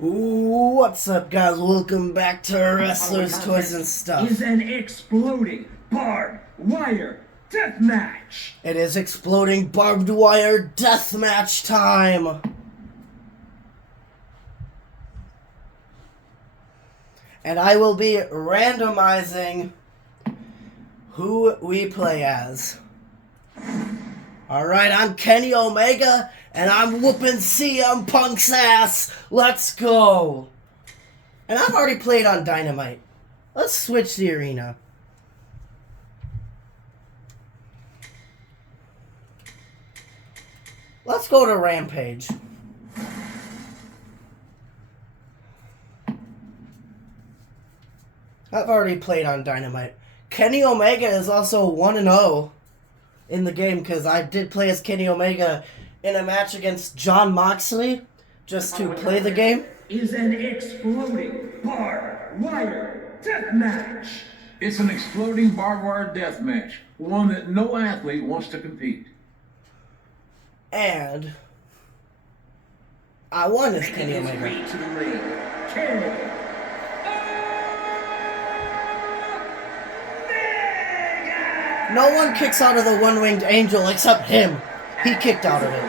What's up, guys? Welcome back to Wrestlers, Toys, and Stuff. Is an exploding barbed wire death match. It is exploding barbed wire death match time. And I will be randomizing who we play as. Alright, I'm Kenny Omega, and I'm whooping CM Punk's ass. Let's go. And I've already played on Dynamite. Let's switch the arena. Let's go to Rampage. I've already played on Dynamite. Kenny Omega is also 1-0 in the game because I did play as Kenny Omega in a match against John Moxley just to play the game. Is an exploding barbed wire death match. It's an exploding barbed wire death match, one that no athlete wants to compete. And I won as Kenny Omega. To the ring, Kenny. No one kicks out of the one-winged angel except him. He kicked out of it.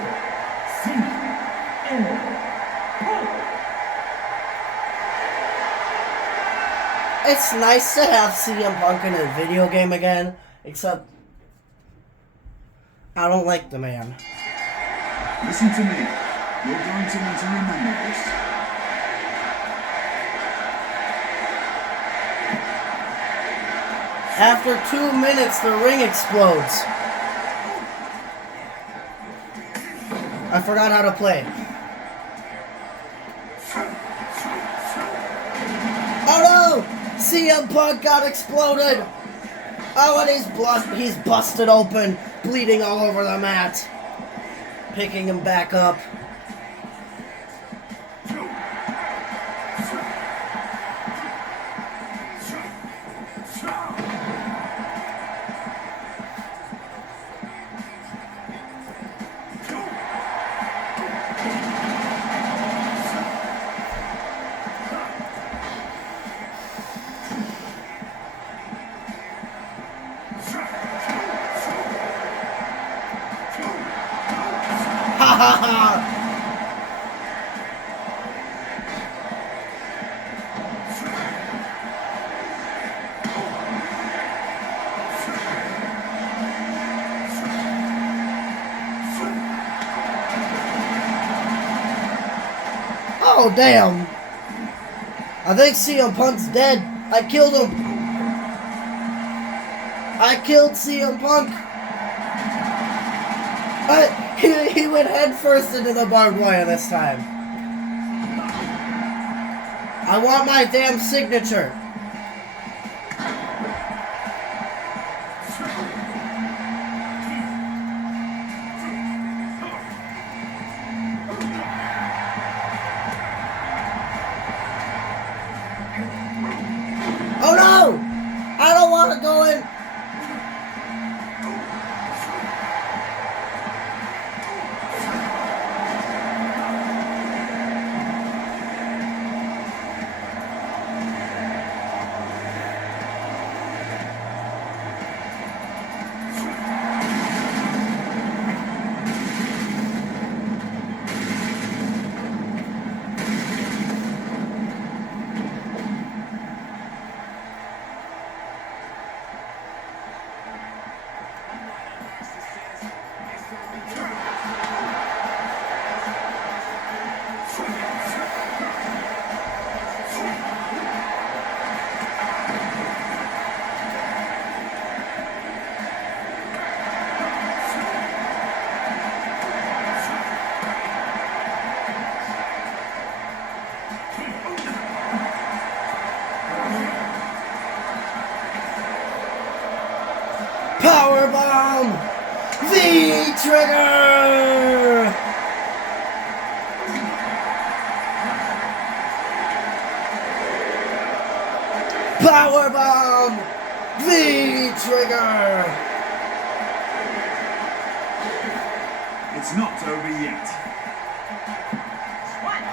It's nice to have CM Punk in a video game again, except I don't like the man. Listen to me. You're going to want to remember this. After 2 minutes, the ring explodes. I forgot how to play. Oh no! CM Punk got exploded! Oh, and he's busted open, bleeding all over the mat. Picking him back up. Oh, damn. I think CM Punk's dead. I killed him. I killed CM Punk. He went head first into the barbed wire this time. I want my damn signature. Oh no! I don't want to go in. Powerbomb! V-Trigger! Powerbomb! V-Trigger! It's not over yet. 1,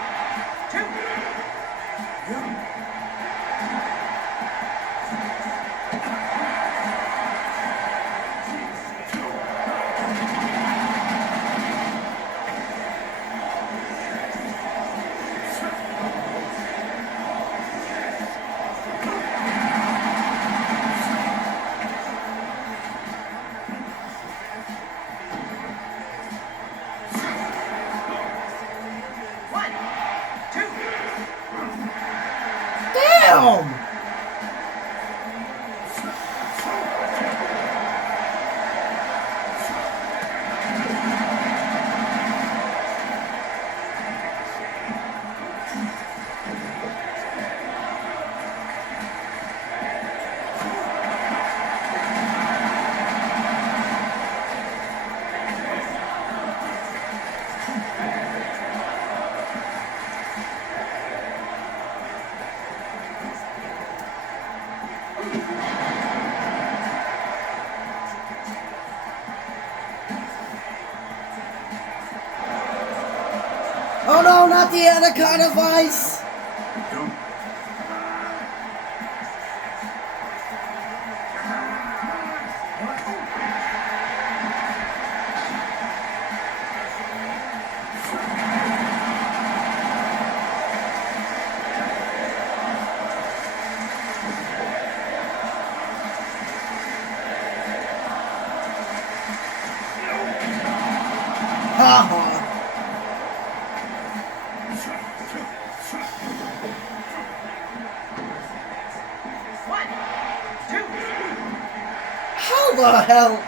2, Oh no, not the Anaconda Vice! Go. Haha. One, two, How the hell?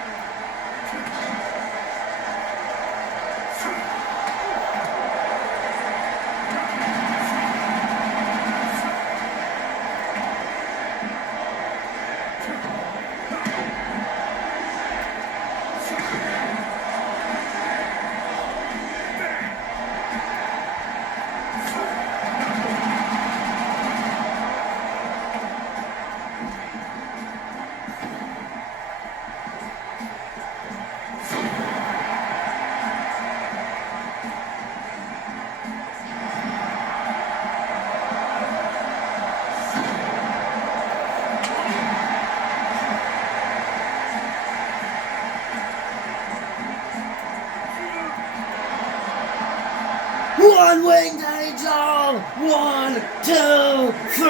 One winged angel! 1, 2, 3!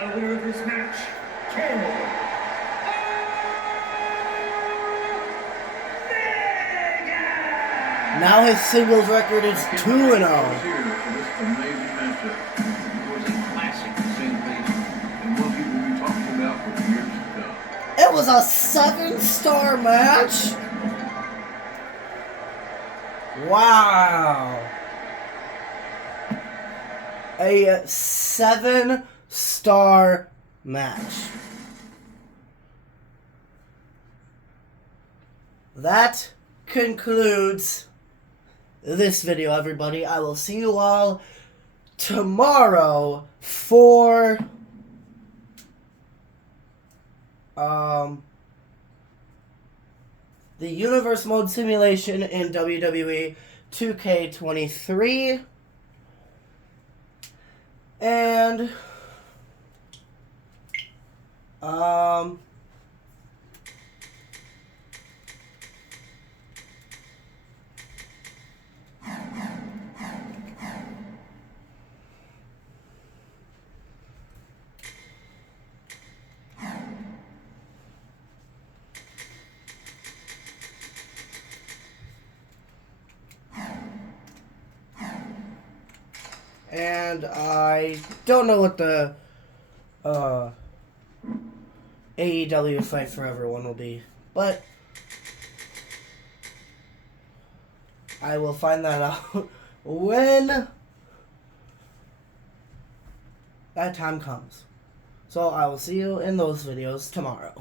the winner of this match, Kenny Omega! Now his singles record is 2-0. Here for this amazing matchup. It was a classic, to say the least, and one people will be talking about for years to come. It was a 7-star match? Wow. A 7-star match. That concludes this video, everybody. I will see you all tomorrow for the Universe Mode Simulation in WWE 2K23. And I don't know what the AEW Fight Forever one will be, but I will find that out when that time comes. So I will see you in those videos tomorrow.